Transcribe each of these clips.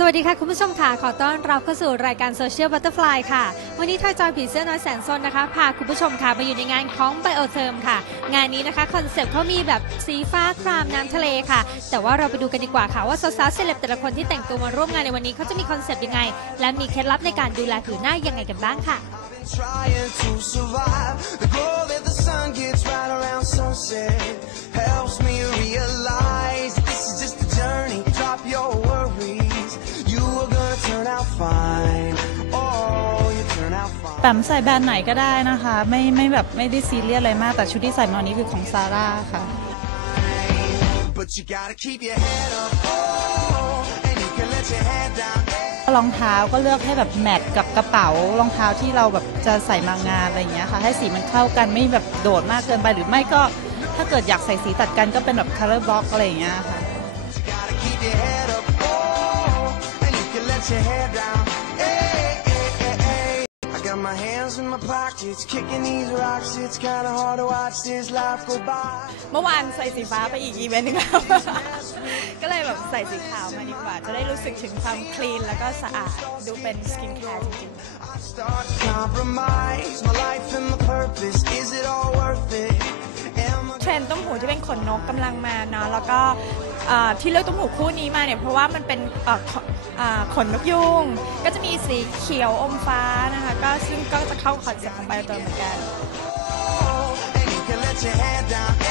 สวัสดีค่ะ คุณผู้ชมค่ะ ขอต้อนรับเข้าสู่รายการ Social Butterfly ค่ะ วันนี้ทอยจอยผีเสื้อน้อยแสนซนนะคะ พาคุณผู้ชมค่ะมาอยู่ในงานของ Biotherm ค่ะ งานนี้นะคะ คอนเซปต์เขามีแบบสีฟ้าครามน้ำทะเลค่ะ แต่ว่าเราไปดูกันดีกว่าค่ะ ว่าสาวๆเซเลบแต่ละคนที่แต่งตัวมาร่วมงานในวันนี้เขาจะมีคอนเซปต์ยังไง และมีเคล็ดลับในการดูแลผิวหน้ายังไงกันบ้างค่ะ trying to survive. The glow that the sun gets right around sunset แปมใส่แบรนด์ไหนก็ได้นะคะ ไม่ไม่แบบไม่ได้ซีเรียสอะไรมากแต่ชุดที่ใส่มาวันนี้คือของซาร่าค่ะ But you gotta keep your head up. Oh, and you can let your head down. รองเท้าก็เลือกให้แบบแมทกับกระเป๋ารองเท้าที่เราแบบจะใส่มางานอะไรอย่างเงี้ยค่ะให้สีมันเข้ากันไม่แบบโดดมากเกินไปหรือไม่ก็ถ้าเกิดอยากใส่สีตัดกันก็เป็นแบบ color block อะไรอย่างเงี้ยค่ะ You gotta keep your head up. Oh, and you can let your head down. My hands in my pockets, kicking these rocks. It's kinda hard to watch this life go by. เมื่อวานใส่สีฟ้าไปอีกอีเวนต์หนึงแล้ว ก็เลยแบบใส่สีขาวมาดีกว่า จะได้รู้สึกถึงความคลีนแล้วก็สะอาด ดูเป็นสกินแคร์จริง I start to compromise my life and my purpose. Is it all worth it? Am I ๆ เทรนด์ต้มหูที่เป็นขนนกกำลังมาเนาะ แล้วก็ เอ่อที่เลือกตุ้มหูคู่นี้มาเนี่ยเพราะว่ามันเป็นเอ่อขอ่าขนนกยุงก็จะมีสีเขียวอมฟ้านะคะก็ซึ่งก็จะเข้าคอนเซ็ปต์ของไบโอเตอร์เหมือนกัน and you can let your head down.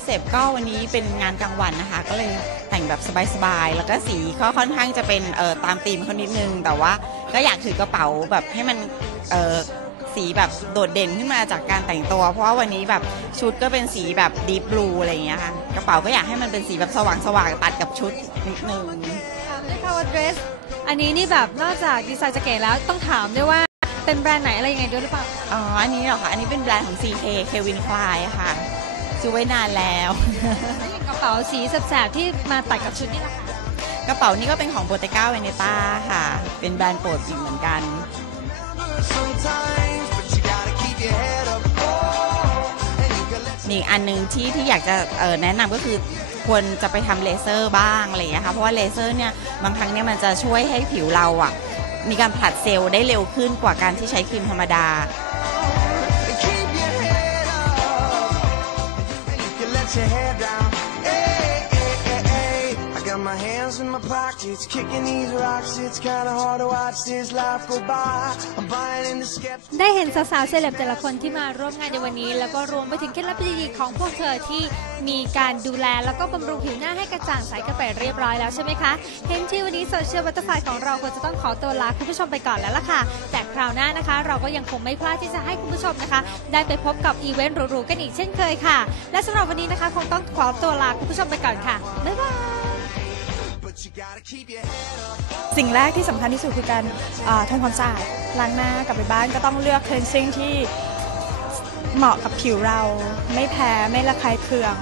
อนเซปต์ก็วันนี้เป็นงานกลางวันนะคะ ก็เลยแต่งแบบสบายๆ แล้วก็สีก็ค่อนข้างจะเป็นเอ่อตามธีมเขานิดนึง แต่ว่าก็อยากถือกระเป๋าแบบให้มันเอ่อสีแบบโดดเด่นขึ้นมาจากการแต่งตัว เพราะว่าวันนี้แบบชุดก็เป็นสีแบบดีบลูอะไรอย่างเงี้ยค่ะ กระเป๋าก็อยากให้มันเป็นสีแบบสว่างๆ ตัดกับชุดนิดนึงถามด้วยค่ะว่าเดรส อันนี้นี่แบบนอกจากดีไซน์จะเก๋แล้วต้องถามด้วยว่าเป็นแบรนด์ไหนอะไรยังไงด้วยหรือเปล่า อ๋อ อันนี้เหรอคะ อันนี้เป็นแบรนด์ของ CK Kevin Klein ค่ะ ซื้อไว้นานแล้วแล้วอย่างกระเป๋าสีแสบๆที่มาตัดกับชุดนี่แหละค่ะกระเป๋านี้ก็เป็นของ Bottega Veneta ค่ะ เป็นแบรนด์โปรดอีกเหมือนกัน Sometimes, but you gotta keep your head up. Oh, and you can let มีอีกอันหนึ่งที่ที่อยากจะเอ่อแนะนำก็คือควรจะไปทำเลเซอร์บ้างอะไรอย่างเงี้ยค่ะเพราะว่าเลเซอร์เนี่ยบางครั้งเนี่ยมันจะช่วยให้ผิวเราอะมีการผลัดเซลล์ได้เร็วขึ้นกว่าการที่ใช้ครีมธรรมดา and in my pockets, kicking these rocks. It's kinda hard to watch this life go by. I'm buying into skeptics. ได้เห็นสาวๆเซเลบแต่ละคนที่มาร่วมงานในวันนี้ แล้วก็รวมไปถึงเคล็ดลับดีๆของพวกเธอที่มีการดูแลแล้วก็บำรุงผิวหน้าให้กระจ่างใสกันไปเรียบร้อยแล้วใช่ไหมคะ เห็นที่วันนี้โซเชียลบัตเตอร์ไฟของเราควรจะต้องขอตัวลาคุณผู้ชมไปก่อนแล้วล่ะค่ะ แต่คราวหน้านะคะ เราก็ยังคงไม่พลาดที่จะให้คุณผู้ชมนะคะ ได้ไปพบกับอีเวนต์หรูๆกันอีกเช่นเคยค่ะ และสำหรับวันนี้นะคะคงต้องขอตัวลาคุณผู้ชมไปก่อนค่ะบ๊ายบาย สิ่งแรกที่สำคัญที่สุดคือการทำความสะอาดล้างหน้ากลับไปบ้านก็ต้องเลือก cleansing ที่เหมาะกับผิวเรา ไม่แพ้ไม่ระคายเคือง